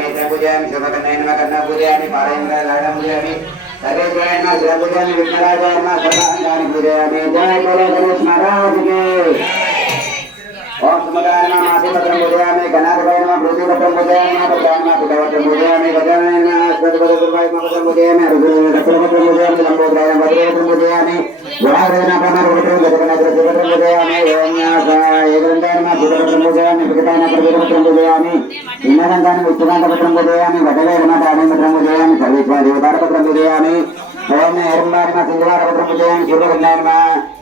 नेत्र पूजयामि शुभकर्णेन कर्ण पूजयामि पारयेन्द्र लाडं पूजयामि सर्वेश्वराय नमः शिव पूजयामि विघ्नराजाय नमः सर्वांगानि पूजयामि जय बोलो गणेश महाराज की ओम समुदाय नमः मासिपत्रं पूजयामि गणाधिपाय नमः पृथ्वीपत्रं पूजयामि प्रजां नमः पितृपत्रं पूजयामि गजाननाय नमः अश्वत्थपत्रं पूजयामि अरुणं दक्षिणपत्रं पूजयामि लंबोदराय वज्रपत्रं पूजयामि गुणाग्रहणं पत्रं गजकर्णपत्रं पूजयामि ओम एकदन्ताय नमः भूतपत्रं पूजयामि विकटाय नमः प्रवीरपत्रं पूजयामि इन्नदन्ताय नमः उच्चकान्तपत्रं पूजयामि वटवे नमः दानपत्रं पूजयामि सर्वेश्वर देवतापत्रं पूजयामि ओम हिरण्मय नमः सिंहवारपत्रं पूजयामि शुभकर्णाय नमः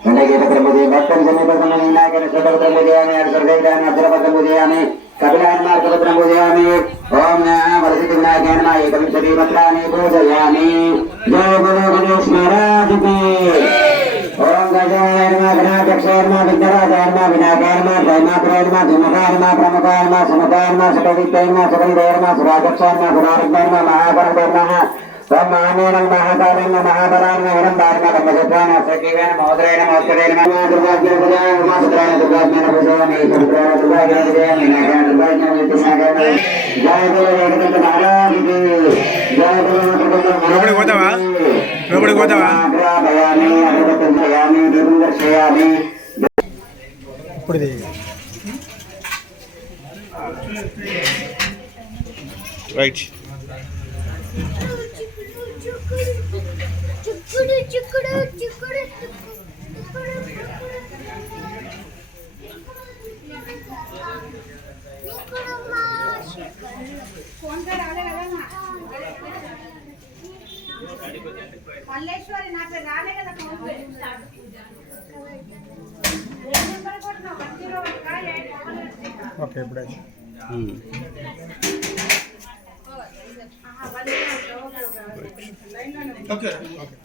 गणगीतपत्रं पूजयामि भक्तं समीपत्रं विनायकं शुभपत्रं पूजयामि सर्वैदान अक्षरपत्रं पूजयामि कपिलाय नमः अर्कपत्रं पूजयामि ओम वरसिद्धि विनायकाय नमः एकविंशतिपत्राणि पूजयामि जय बोलो गणेश महाराज की ओम गजाननाय नमः गणाध्यक्षाय नमः विघ्नराजाय नमः विनायकाय नमः जयमात्राय नमः धूमकाय नमः प्रमुखाय नमः समकाय नमः सकलविद्याय नमः सकलदेवाय नमः सुराध्यक्षाय नमः गुणाधिपाय नमः महापरमाय नमः ओम महानेन महाकालेन महाबलान हिरण्यं ब्रह्मजत्रान सखीवेन महोदरेण महोदरेण नमः दुर्गाज्ञान पूजयामि उमासुत्राय दुर्गाज्ञान पूजयामि सुरुद्राय दुर्गाज्ञान पूजयामि नागाय दुर्गाज्ञान विद्यासागर जय बोलो जगन्नाथ महाराज की जय बोलो लोपलिకి పోతావా లోపలికి పోతావా भयामि अगरबत्तं भयामि दीपं दर्शयामि ఇప్పుడు రైట్ చిక్కుడు చిక్కుడు చిక్కుడు మల్లేశ్వరి నాకు రాలే కదా ఓకే ఇప్పుడే ఓకే ఓకే